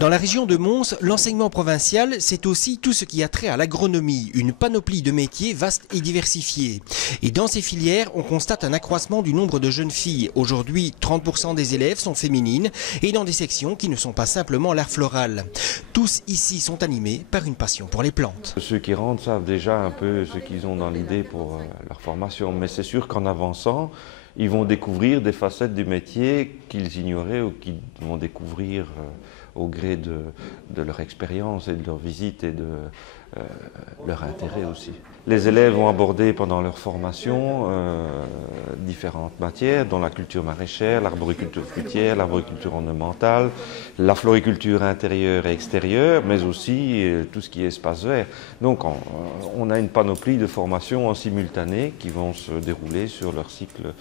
Dans la région de Mons, l'enseignement provincial, c'est aussi tout ce qui a trait à l'agronomie, une panoplie de métiers vaste et diversifiée. Et dans ces filières, on constate un accroissement du nombre de jeunes filles. Aujourd'hui, 30% des élèves sont féminines et dans des sections qui ne sont pas simplement l'art floral. Tous ici sont animés par une passion pour les plantes. Ceux qui rentrent savent déjà un peu ce qu'ils ont dans l'idée pour leur formation, mais c'est sûr qu'en avançant, ils vont découvrir des facettes du métier qu'ils ignoraient ou qu'ils vont découvrir au gré de leur expérience et de leur visite et de leur intérêt aussi. Les élèves vont aborder pendant leur formation différentes matières, dont la culture maraîchère, l'arboriculture fruitière, l'arboriculture ornementale, la floriculture intérieure et extérieure, mais aussi tout ce qui est espace vert. Donc on a une panoplie de formations en simultané qui vont se dérouler sur leur cycle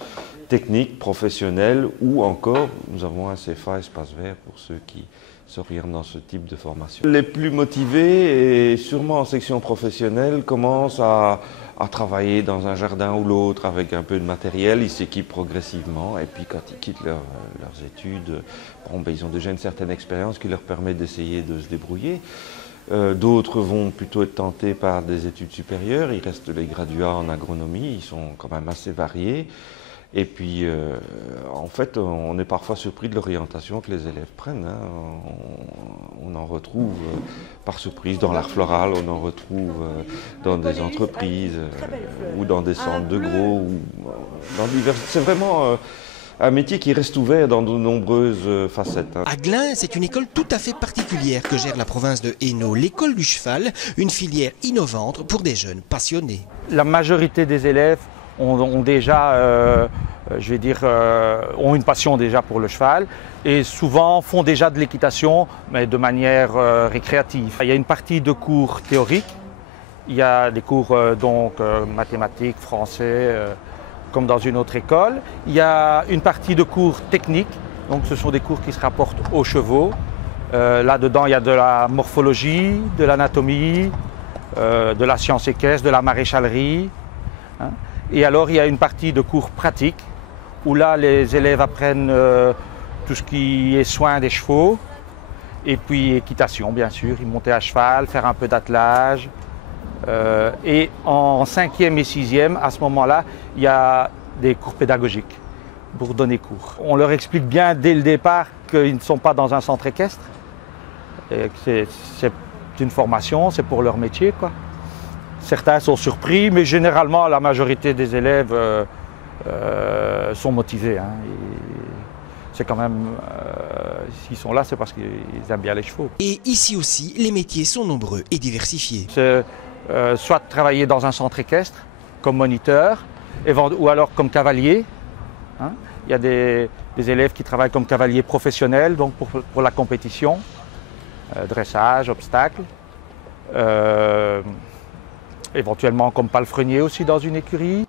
technique, professionnel, ou encore nous avons un CFA espace vert pour ceux qui s'orientent dans ce type de formation. Les plus motivés, et sûrement en section professionnelle, commencent à travailler dans un jardin ou l'autre avec un peu de matériel. Ils s'équipent progressivement et puis quand ils quittent leurs études, ils ont déjà une certaine expérience qui leur permet d'essayer de se débrouiller. D'autres vont plutôt être tentés par des études supérieures. Il reste les graduats en agronomie, ils sont quand même assez variés. Et puis, en fait, on est parfois surpris de l'orientation que les élèves prennent. On en retrouve par surprise dans l'art floral, on en retrouve dans des entreprises ou dans des centres de gros. C'est vraiment un métier qui reste ouvert dans de nombreuses facettes. À Glun, c'est une école tout à fait particulière que gère la province de Hainaut, l'école du cheval, une filière innovante pour des jeunes passionnés. La majorité des élèves ont déjà, ont une passion déjà pour le cheval et souvent font déjà de l'équitation, mais de manière récréative. Il y a une partie de cours théoriques, il y a des cours mathématiques, français, comme dans une autre école. Il y a une partie de cours techniques, donc ce sont des cours qui se rapportent aux chevaux. Là-dedans, il y a de la morphologie, de l'anatomie, de la science équestre, de la maréchalerie. Et alors, il y a une partie de cours pratiques où là, les élèves apprennent tout ce qui est soin des chevaux et puis équitation, bien sûr, monter à cheval, faire un peu d'attelage. Et en 5e et 6e, à ce moment-là, il y a des cours pédagogiques pour donner cours. On leur explique bien dès le départ qu'ils ne sont pas dans un centre équestre. C'est une formation, c'est pour leur métier, quoi. Certains sont surpris, mais généralement la majorité des élèves sont motivés. C'est quand même, s'ils sont là, c'est parce qu'ils aiment bien les chevaux. Et ici aussi, les métiers sont nombreux et diversifiés. C'est soit travailler dans un centre équestre, comme moniteur, ou alors comme cavalier. Il y a des élèves qui travaillent comme cavaliers professionnels, donc pour la compétition, dressage, obstacle. Éventuellement comme palefrenier aussi dans une écurie.